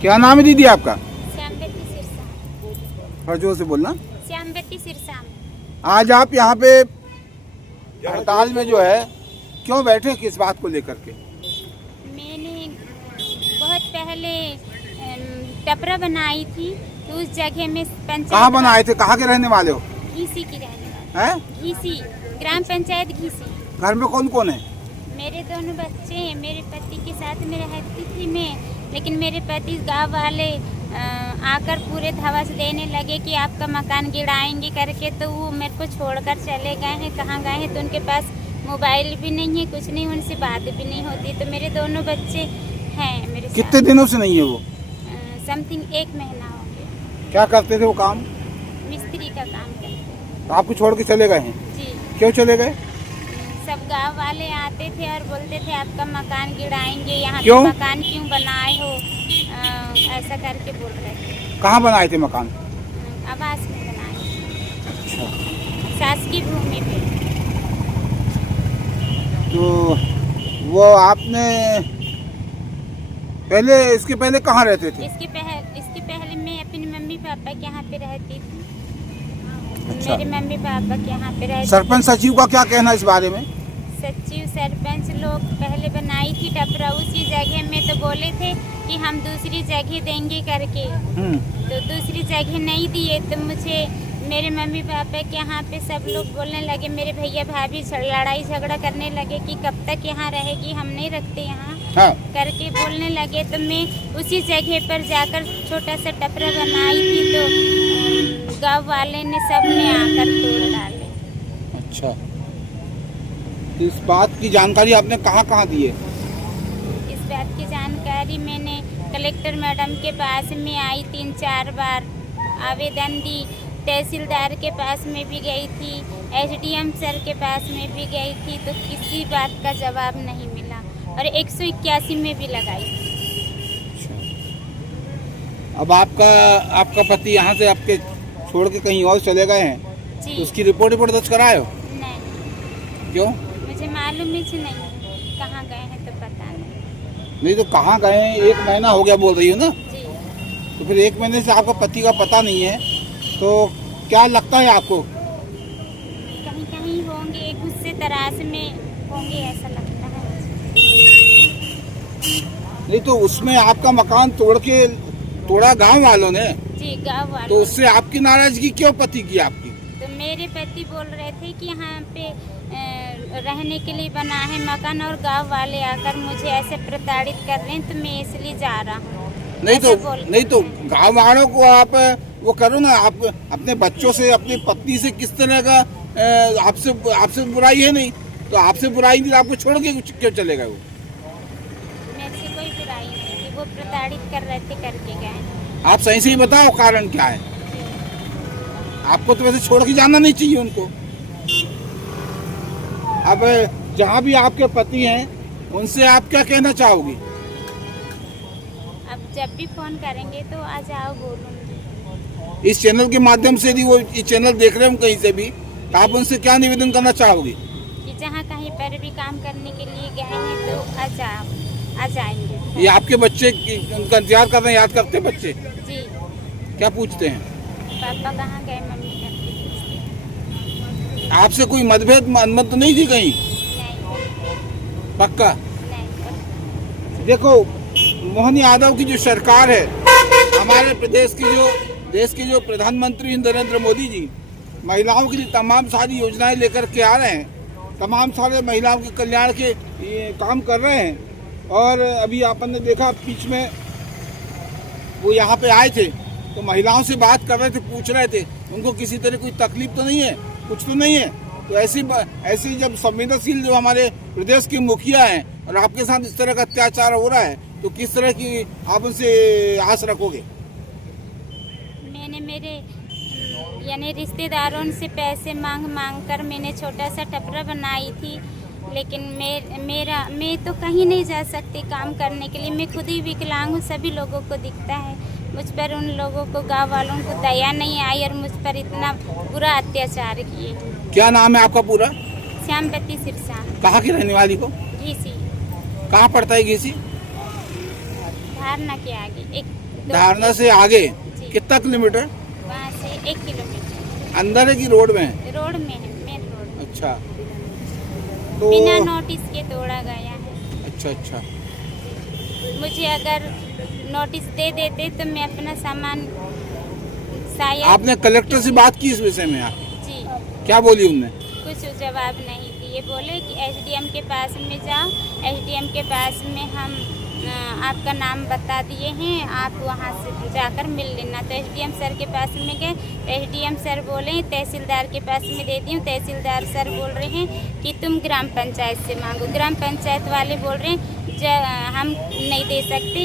क्या नाम है दीदी आपका? श्यामवती सिरसा। थोड़ा जोर से बोलना। श्यामवती सिरसा। आज आप यहाँ पे हड़ताल में जो है क्यों बैठे, किस बात को लेकर के? मैंने बहुत पहले टपरा बनाई थी, तो उस जगह में पंचायत। कहाँ बनाए थे, कहाँ के रहने वाले हो? घीसी की रहने वाली हैं? घीसी, ग्राम पंचायत घीसी। घर में कौन कौन है? मेरे दोनों बच्चे हैं। मेरे पति के साथ में रहती थी मैं, लेकिन मेरे पति गांव वाले आकर पूरे धवस देने लगे कि आपका मकान गिराएंगे करके, तो वो मेरे को छोड़कर चले गए हैं। कहाँ गए हैं तो उनके पास मोबाइल भी नहीं है, कुछ नहीं, उनसे बात भी नहीं होती। तो मेरे दोनों बच्चे हैं मेरे साथ। कितने दिनों से नहीं है वो? समथिंग 1 महीना हो गया। क्या करते थे वो काम? मिस्त्री का काम करते हैं। तो आपको छोड़ के चले गए हैं? जी। क्यों चले गए? सब गांव वाले आते थे और बोलते थे आपका मकान गिराएंगे, यहाँ पे क्यों? मकान क्यों बनाए हो, ऐसा करके बोल रहे थे। कहाँ बनाए थे मकान? आवास में बनाए, अच्छा। शासकीय भूमि पे। तो वो आपने पहले, इसके पहले कहाँ रहते थे? इसके पहले मैं अपने मम्मी पापा के यहाँ पे रहती थी। अच्छा। मेरे मम्मी पापा के यहाँ पे रहती। सरपंच सचिव का क्या कहना है इस बारे में? सचिव सरपंच लोग पहले बनाई थी टपरा, उसी जगह में तो बोले थे कि हम दूसरी जगह देंगे करके, तो दूसरी जगह नहीं दिए। तो मुझे मेरे मम्मी पापा के यहाँ पे सब लोग बोलने लगे, मेरे भैया भाभी लड़ाई झगड़ा करने लगे कि कब तक यहाँ रहेगी, हम नहीं रखते यहाँ। हाँ। करके बोलने लगे। तो मैं उसी जगह पर जाकर छोटा सा टपरा बनाई थी, तो गांव वाले ने सबने आकर तोड़ डाले। अच्छा, तो इस बात की जानकारी आपने कहाँ कहाँ दी है? इस बात की जानकारी मैंने कलेक्टर मैडम के पास में आई 3-4 बार, आवेदन दी। तहसीलदार के पास में भी गई थी, एसडीएम सर के पास में भी गई थी, तो किसी बात का जवाब नहीं मिला। और 181 में भी लगाई। अब आपका पति यहाँ से आपके छोड़ के कहीं और चले गए हैं, जी। तो उसकी रिपोर्ट दर्ज कराए हो? नहीं, क्यों? मुझे मालूम ही नहीं कहाँ गए हैं, तो पता नहीं। नहीं तो कहाँ गए हैं? 1 महीना हो गया बोल रही हो ना, जी। तो फिर 1 महीने से आपका पति का पता नहीं है, तो क्या लगता है आपको? कहीं कहीं होंगे, गुस्से तरास में होंगे, ऐसा लगता है। नहीं तो उसमें आपका मकान तोड़ा गांव वालों ने, जी, गाँव वालों। तो उससे आपकी नाराजगी क्यों पति की आपकी? तो मेरे पति बोल रहे थे कि यहाँ पे रहने के लिए बना है मकान, और गांव वाले आकर मुझे ऐसे प्रताड़ित कर रहे हैं, तो मैं इसलिए जा रहा हूँ। नहीं तो गांव वालों को आप वो करो ना, आप अपने बच्चों से, अपनी पत्नी से किस तरह का आपसे बुराई है नहीं, तो आपसे बुराई नहीं, आपको छोड़ के क्यों चले गए वो? मेरे से कोई बुराई नहीं थी, वो प्रताड़ित कर रहे थे, करके गए। आप सही से ही बताओ कारण क्या है। आपको तो वैसे छोड़ के जाना नहीं चाहिए उनको। अब जहाँ भी आपके पति हैं, उनसे आप क्या कहना चाहोगी? अब जब भी फोन करेंगे तो आ जाओ, बोलूंगी। इस चैनल के माध्यम से यदि वो इस चैनल देख रहे हो कहीं से भी, तो आप उनसे क्या निवेदन करना चाहोगी? कि जहाँ कहीं पर भी काम करने के लिए गए हैं तो आ जाएंगे। ये आपके बच्चे उनका इंतजार कर रहे हैं, याद करते बच्चे? जी। क्या पूछते हैं? पापा कहाँ गए, मम्मी करके पूछते। आपसे कोई मतभेद तो नहीं थी कहीं? नहीं। पक्का? नहीं। देखो, मोहन यादव की जो सरकार है, हमारे देश के जो प्रधानमंत्री नरेंद्र मोदी जी महिलाओं के लिए तमाम सारी योजनाएं लेकर के आ रहे हैं, तमाम सारे महिलाओं के कल्याण के काम कर रहे हैं। और अभी आपने ने देखा बीच में वो यहाँ पे आए थे, तो महिलाओं से बात कर रहे थे, पूछ रहे थे उनको किसी तरह कोई तकलीफ तो नहीं है, कुछ तो नहीं है। तो ऐसी जब संवेदनशील जो हमारे प्रदेश के मुखिया हैं और आपके साथ इस तरह का अत्याचार हो रहा है, तो किस तरह की आप उनसे आस रखोगे? मैंने मेरे यानी रिश्तेदारों से पैसे मांग कर मैंने छोटा सा टपरा बनाई थी, लेकिन मैं तो कहीं नहीं जा सकती काम करने के लिए। मैं खुद ही विकलांग हूँ, सभी लोगों को दिखता है मुझ पर। उन लोगों को, गांव वालों को दया नहीं आई और मुझ पर इतना बुरा अत्याचार किए। क्या नाम है आपका पूरा? श्यामवती सिरसा। कहाँ की रहने वाली हो? घीसी। कहाँ पड़ता है घीसी? धारना के आगे एक धारणा से आगे कितना किलोमीटर? वहाँ से 1 किलोमीटर अंदर है कि रोड में है? रोड में है, मेन रोड में। अच्छा, तो बिना नोटिस के तोड़ा गया है। अच्छा अच्छा, मुझे अगर नोटिस दे देते तो मैं अपना सामान शायद। आपने कलेक्टर से बात की इस विषय में? आप जी, क्या बोली उनने? कुछ जवाब नहीं दिए। बोले कि एसडीएम के पास में जाओ, एसडीएम के पास में हम आपका नाम बता दिए हैं, आप वहाँ से जाकर मिल लेना। तो एसडीएम सर के पास में गए, एसडीएम सर बोले तहसीलदार के पास में दे दी हूँ। तहसीलदार सर बोल रहे हैं कि तुम ग्राम पंचायत से मांगो। ग्राम पंचायत वाले बोल रहे हैं हम नहीं दे सकते,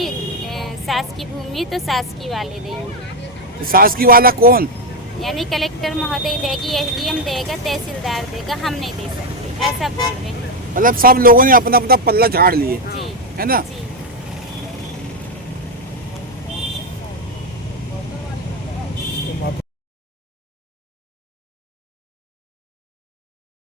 शासकीय भूमि तो शासकीय वाले देंगे। तो शासकीय वाला कौन? यानी कलेक्टर महोदय देगी, एसडीएम देगा, तहसीलदार देगा, हम नहीं दे सकते, ऐसा बोल रहे हैं। मतलब सब लोगों ने अपना अपना पल्ला झाड़ लिए, जी है ना? जी।